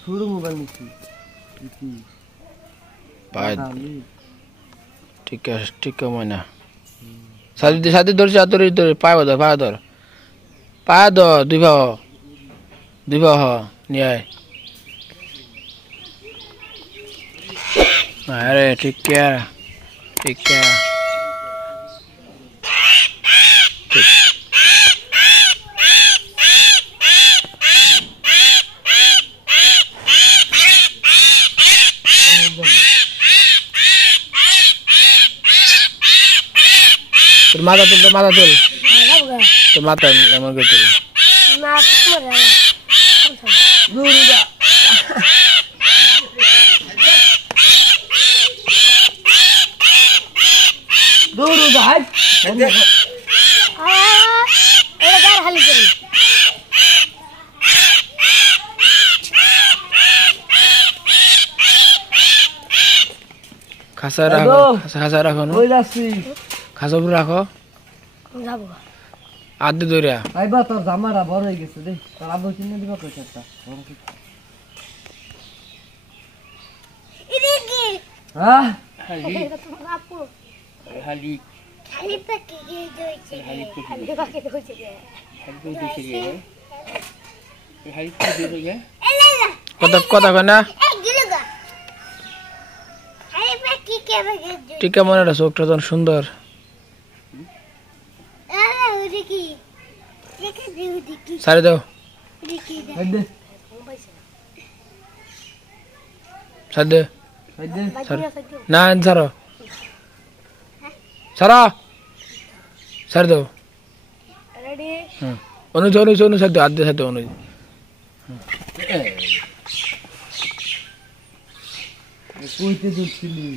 শুরু মোবাইল নিচ্ছি পায় ঠিক আছে ঠিক ময়না সাদি সাদি ধরছি আতরে ধরে পায় ধর দুই ভাও নিয়ে আরে ঠিক তোর মাথা তুল তোর মাথা এমন করে তুল দৌড়ু ভাই খাসা রাখো খাসা উপরে রাখো আদে ধরে আইবা তোর জামারা বড় হয়ে গেছে রে তোর আব্বু কিনে দিবা কয়টা হ্যাঁ খালি পাকে দইছে খালি পাকে দইছে কথা কয় না টিকা মনে রাখো চোখটা তো সুন্দর সারে দাও সাদে না ছাড়ো সার দাও অনুজ সার দাও আদে সাথে অনুজ কইতে দুছিলি